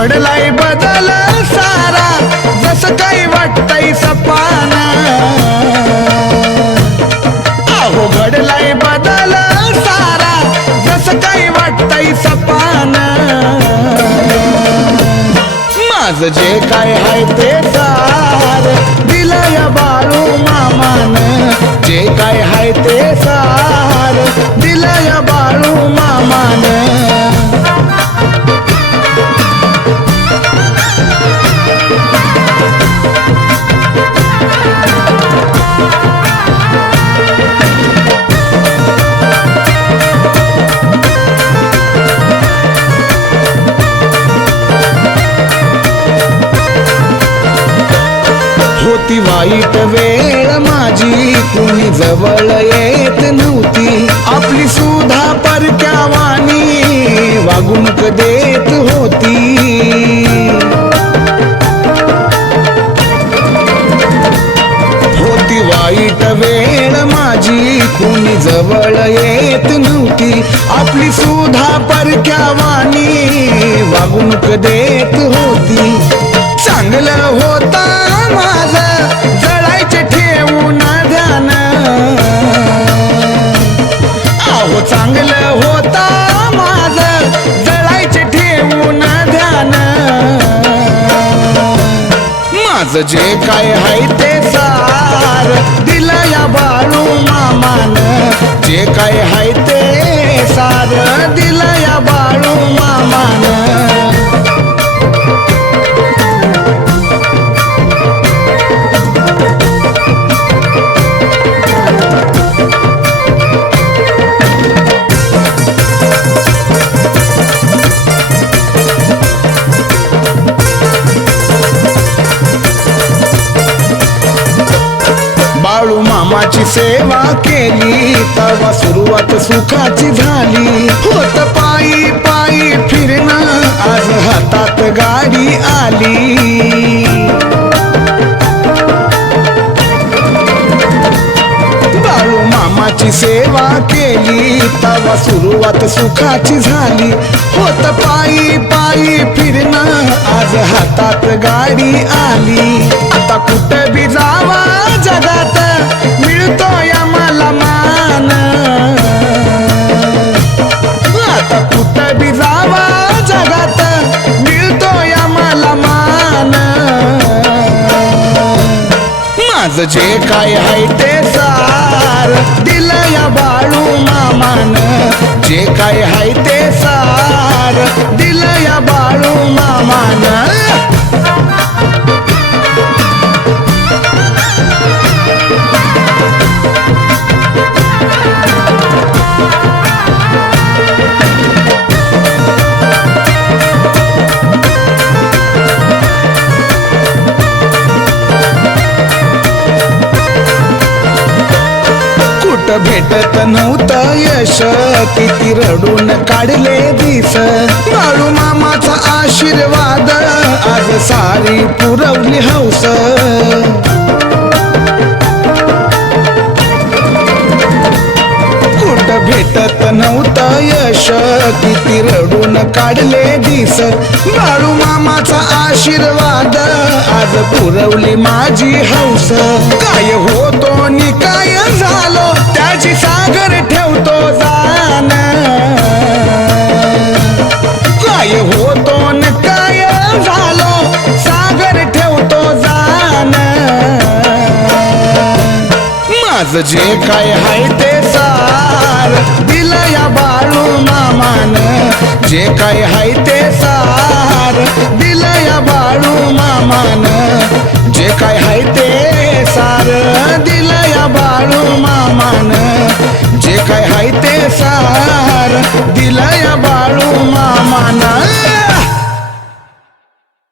घडलाय बदल सारा, जसं काही वाटतंय सपान. अहो घडलाय बदल सारा, जसं काही वाटतंय सपान. माझं जे काय हाय ते सार दिलंय बाळू मामान. जे काय हाय ते सार दिलंय बाळू मामान. होती वाईट वेळ माझी, कुणी जवळ येत नव्हती. आपली सुधा परक्या वाणी वागणूक देत होती. होती वाईट वेळ माझी, कुणी जवळ येत नव्हती. आपली सुधा परक्या वाणी वागणूक देत होती. चांगलं होता माझं जळायचे ठेवून ध्यान. अहो चांगलं होता माझं जळायचे ठेवून ध्यान. माझं जे काय हाय ते सार दिलं या बाळू मामान. जे काय हाय ते सार दिलं या बाळू मामान. बाळू मामाची सेवा केली, तवा सुरुवात सुखाची झाली. होत पायी पायी फिरणं, आज हातात गाडी आली. बाळू मामाची सेवा केली, तवा सुरुवात सुखाची झाली. होत पायी पायी फिरणं, आज हातात गाडी आली. आता कुठं बी जावा जगात मिळतोय मला मान. आता कुठं बी जावा जगात मिळतोय मला मान. माझं जे काय हाय ते सार दिलं या बाळू मामान. जे काय हाय ते सार दिलं या बाळू मामान. भेटत नव्हतं यश, किती रडून काढले दिस. बाळू मामाचा आशीर्वाद आज सारी पुरवली हौस. कुठं भेटत नव्हतं यश, किती रडून काढले दिस. बाळू मामाचा आशीर्वाद आज पुरवली माझी हौस. काय होतो नि काय झालो, त्याची सागर ठेवतो जाण. काय होतो न काय झालो, सागर ठेवतो जाण. माझं जे काय हाय ते सार दिलं या बाळू मामान. जे काय हाय ते सार दिलं या बाळू मामान. जे काय हाय ते सार दिलं या बाळू मामान. जे काय हाय ते सार दिलं या बाळू मामान.